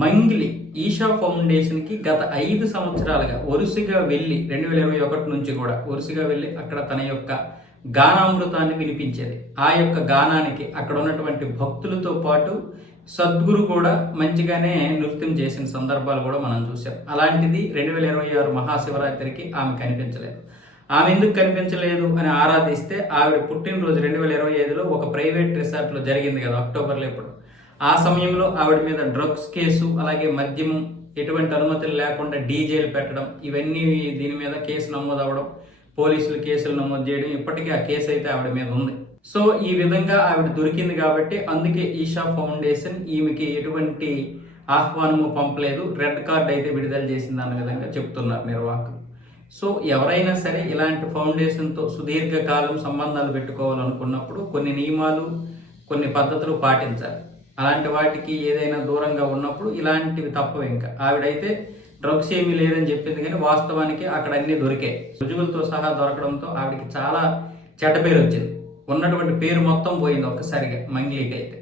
మంగ్లీ ఈషా ఫౌండేషన్కి గత 5 సంవత్సరాలుగా వరుసగా వెళ్ళి 2021 నుంచి కూడా వరుసగా వెళ్ళి అక్కడ తన యొక్క గానామృతాన్ని వినిపించేది. ఆ యొక్క గానానికి అక్కడ ఉన్నటువంటి భక్తులతో పాటు సద్గురు కూడా మంచిగానే నృత్యం చేసిన సందర్భాలు కూడా మనం చూసాం. అలాంటిది 2026 మహాశివరాత్రికి ఆమె కనిపించలేదు. ఆమె ఎందుకు కనిపించలేదు అని ఆరాధిస్తే ఆవిడ పుట్టినరోజు 2025లో ఒక ప్రైవేట్ రిసార్ట్లో జరిగింది కదా, అక్టోబర్లో. ఇప్పుడు ఆ సమయంలో ఆవిడ మీద డ్రగ్స్ కేసు, అలాగే మద్యము, ఎటువంటి అనుమతులు లేకుండా డీజేలు పెట్టడం, ఇవన్నీ దీని మీద కేసు నమోదు అవ్వడం, పోలీసులు కేసులు నమోదు చేయడం, ఇప్పటికీ ఆ కేసు అయితే ఆవిడ మీద ఉంది. సో ఈ విధంగా ఆవిడ దొరికింది కాబట్టి అందుకే ఈషా ఫౌండేషన్ ఈమెకి ఎటువంటి ఆహ్వానము పంపలేదు, రెడ్ కార్డ్ అయితే విడుదల చేసింది అన్న విధంగా చెప్తున్నారు నిర్వాహకులు. సో ఎవరైనా సరే ఇలాంటి ఫౌండేషన్తో సుదీర్ఘకాలం సంబంధాలు పెట్టుకోవాలనుకున్నప్పుడు కొన్ని నియమాలు, కొన్ని పద్ధతులు పాటించాలి. అలాంటి వాటికి ఏదైనా దూరంగా ఉన్నప్పుడు ఇలాంటివి తప్పవు. ఇంకా ఆవిడైతే డ్రగ్స్ ఏమీ లేదని చెప్పింది, కానీ వాస్తవానికి అక్కడ అన్నీ దొరికాయి. రుజువులతో సహా దొరకడంతో ఆవిడకి చాలా చెడ్డ పేరు వచ్చింది. ఉన్నటువంటి పేరు మొత్తం పోయింది ఒక్కసారిగా మంగ్లీకి అయితే.